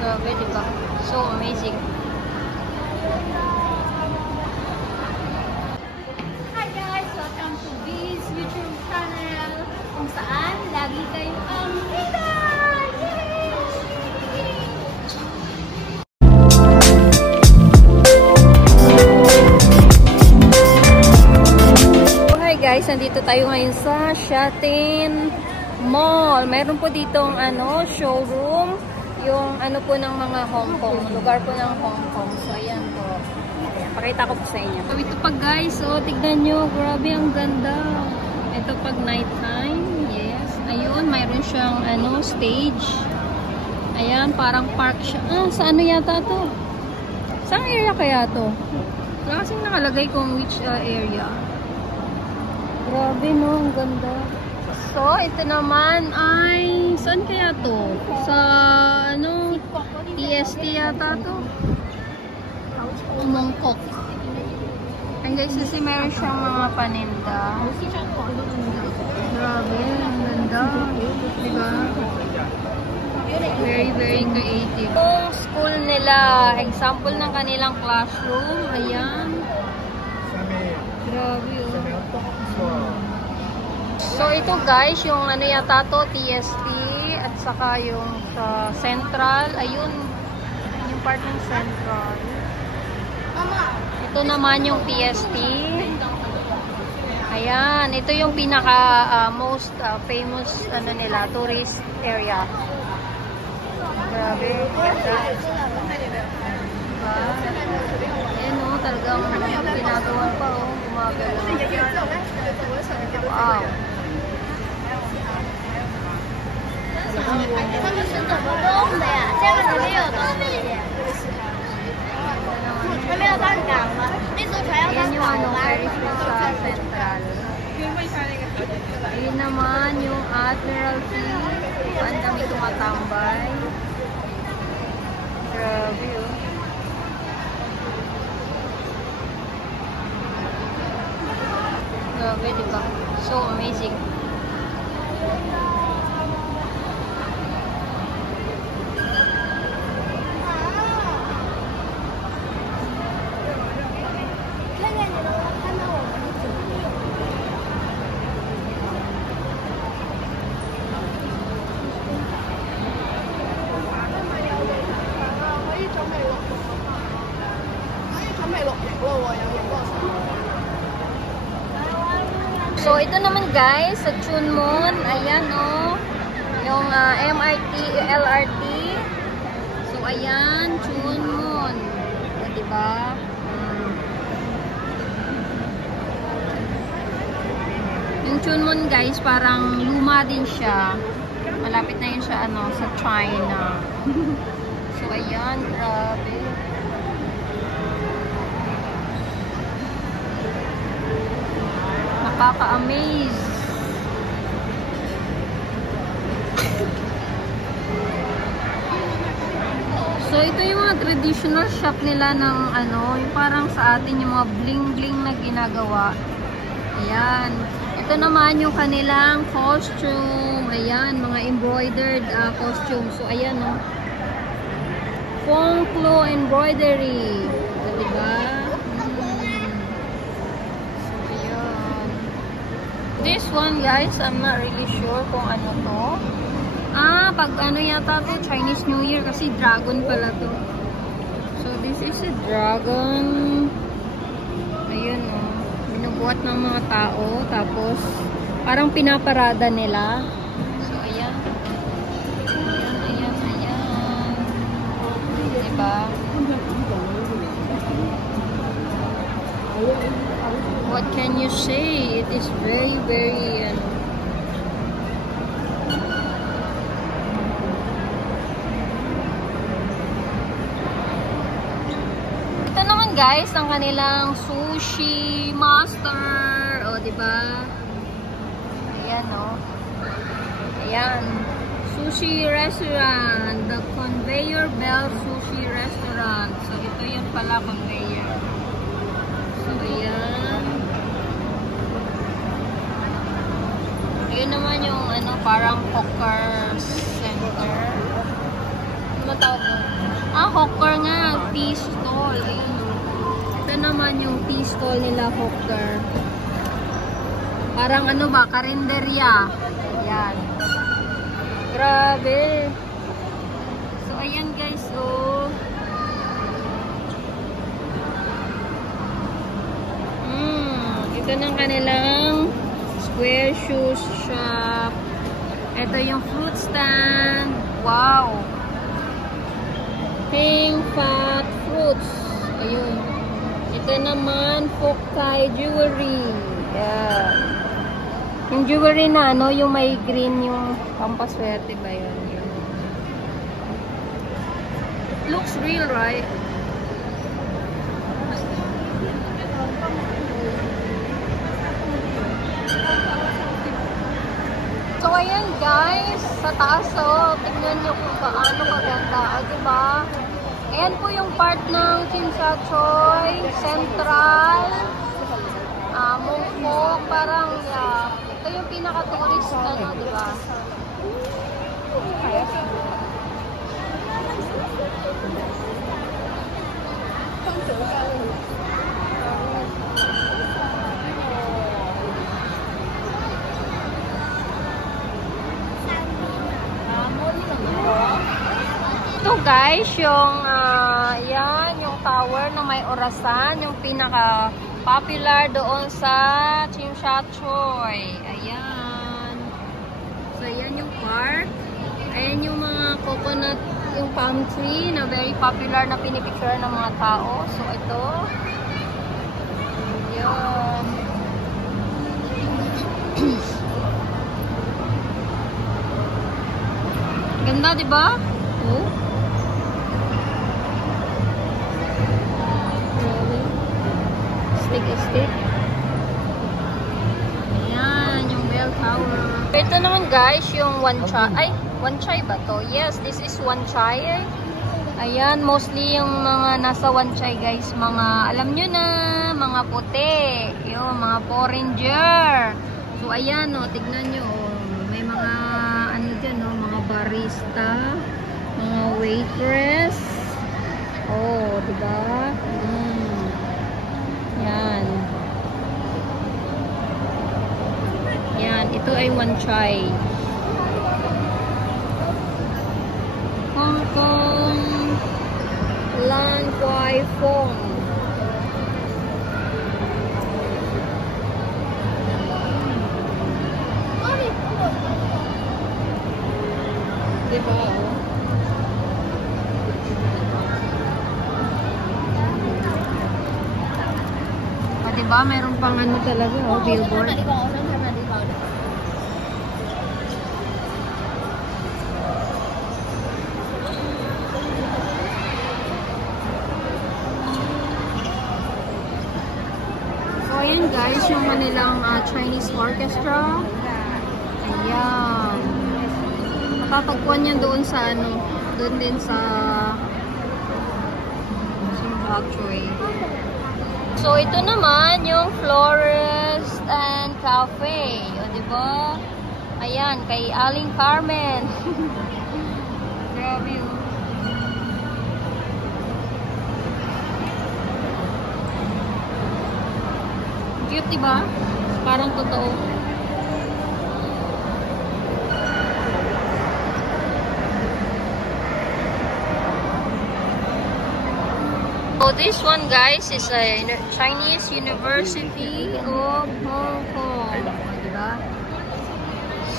Grabe, diba? So amazing. Hi guys! Welcome to V's YouTube channel kung saan lagi kayong ang kita! Hi guys, nandito tayo ngayon sa Shatin Mall. Meron po ditong showroom, yung po ng mga Hong Kong, lugar po ng Hong Kong. So ayan po. Ayan, pakita ko po sa inyo. So ito pa guys, tignan nyo, grabe ang ganda. Ito pag night time, yes. Ayun, mayroon siyang stage. Ayan, parang park siya. Sa yata to? Saan area kaya to? Wala kasing nakalagay kung which area. Grabe no, ang ganda. So, ito naman ay, saan kaya to? Sa, TST yata to? Mongkok. And guys, kasi meron siyang mga paninda. Grabe, ang ganda. Diba? Very, very creative. Yung school nila, example ng kanilang classroom. Ayan. Grabe, So, ito guys, yung yata to, TST, at saka yung sa Central. Ayun, yung part ng Central. Ito naman yung TST. Ayan, ito yung pinaka most famous nila, tourist area. Grabe. Ayan talagang ginagawa pa gumagalaw. Wow. 他们是怎么弄的呀？这样还没有东西，还没有上岗吗？那时候才要上岗吗？ Central. Ayun naman yung Admiralty. Ang dami tumatambay. Grabe yun. Grabe, diba? So amazing. So, ito naman guys, sa Chun Mon, ayan yung MRT, LRT. So, ayan, Chun Mon. O, diba? Yung Chun Mon guys, parang luma din siya. Malapit na yun siya, sa China. So, ayan, grabe. Nakaka-amaze. So, ito yung mga traditional shop nila ng yung parang sa atin yung mga bling-bling na ginagawa. Ayan. Ito naman yung kanilang costume. Ayan, mga embroidered costume. So, ayan Fongklo embroidery. So, diba? This one guys, I'm not really sure kung ano to. Pag yata to, Chinese New Year kasi dragon pala to. So this is a dragon. Ayun binubuhat ng mga tao. Tapos parang pinaparada nila. So ayan. Ayan. Diba? What can you say? It is very, very Ito naman guys, ang kanilang sushi master. O, diba? Ayan, Ayan. Sushi restaurant. The Conveyor Belt Sushi Restaurant. So, ito yun pala, conveyor. So, ayan. Yun naman yung parang poker center. Ano tawag mo? Hawker nga. Tea stall. Ayun. Ito naman yung tea stall nila, hawker. Parang ano ba? Karinderya. Yan. Grabe. So, ayan guys. Oh. Ito ng kanilang square shoes shop. Ito yung fruit stand. Wow. Pink fat fruits. Ayun. Ito naman, Fokai jewelry. Yeah. Yung jewelry na ano, yung may green, yung pampaswerte ba yun? It looks real, right? So, ayan guys, sa taas, oh, tignan nyo kung paano maganda, diba? Ayan po yung part ng Chinsachoy, Central, Mungkok, parang, yeah. Ito yung pinaka-tourist, ano, diba? Ito guys, yung yan, yung tower na may orasan, yung pinaka popular doon sa Chimshachoy. Ayan. So ayan yung park. Ayan yung mga coconut, yung palm tree na very popular na pinipicture ng mga tao. So ito. Ayan. Ganda, diba? Oh. Stick. Ayan, yung bell tower. Ito naman guys, yung Wanchai. Ay, Wanchai ba to? Yes, this is Wanchai. Ayan, mostly yung mga nasa Wanchai guys, mga, alam nyo na, mga puti. Yung mga foreigner. So, ayan, oh, tignan nyo. Oh, may mga, ano dyan, oh, mga barista, mga waitress. Oh, diba? Yan. Yan. Ito ay Wanchai. Hong Kong Lan Kwai Fong. Diba? Diba? Meron pang ano talaga, oh, billboard. So, ayan guys, yung Manilang Chinese Orchestra. Ayan. Matatagpuan yan doon sa ano, doon din sa Chimshachoy. So, ito naman yung Florist and Cafe. O, diba? Ayan, kay Aling Carmen. Grabe yun. Cute, diba? Parang totoo. So this one guys is a Chinese University of Hong Kong. Diba?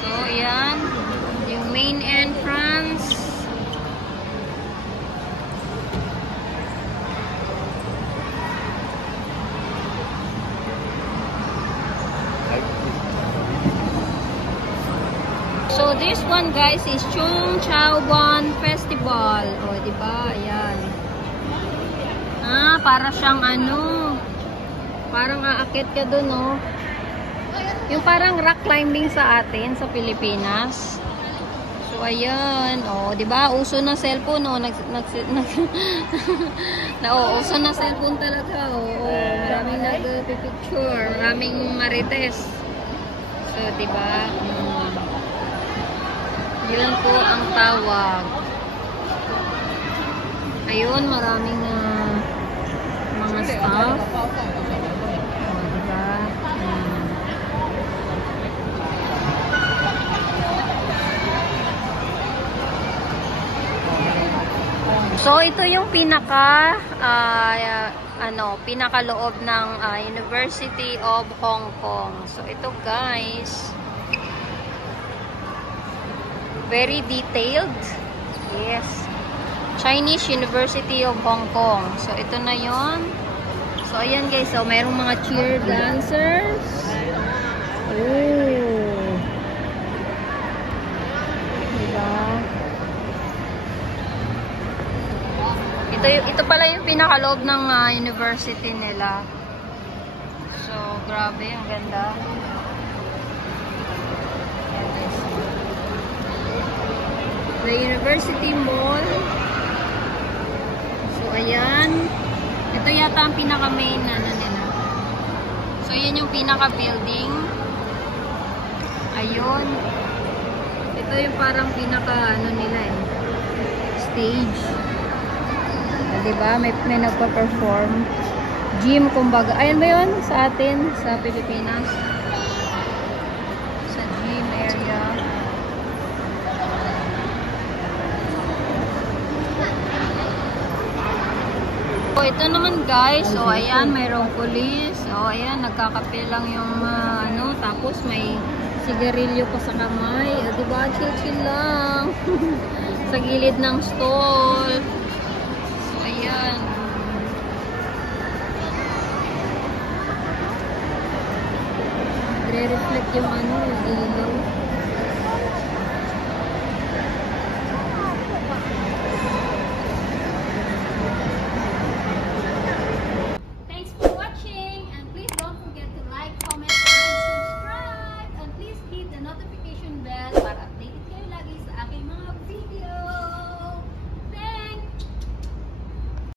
So yan, yung main entrance. So this one guys is Chung Chau Wan Festival. O diba? Ayan. Para siyang ano, parang aakit ka dun, no? Yung parang rock climbing sa atin, sa Pilipinas. So, ayan, oh, diba? Uso na cellphone, no? Uso na cellphone talaga, oh. Maraming nag-picture, maraming marites. So, diba? Yun po ang tawag. Ayun, maraming mga staff. Diba? So, ito yung pinakaloob ng University of Hong Kong. So, ito guys, very detailed. Yes. Chinese University of Hong Kong. So, ito na yon. So, ayan guys. So, mayroong mga cheer dancers. Oh. Diba? Ito pala yung pinakaloob ng university nila. So, grabe. Ang ganda. The University Mall. So, ayan. Ito yata ang pinaka-main nila. So, yan yung pinaka-building. Ayun. Ito yung parang nila eh. Stage. Diba? May nagpa-perform. Gym, kumbaga. Ayan ba yun? Sa atin, sa Pilipinas. Sa gym area. So, ito naman guys. So, ayan, mayroong police. So, ayan, nagkakape lang yung tapos may sigarilyo pa sa kamay. O, diba? Chill-chill lang. Sa gilid ng stall.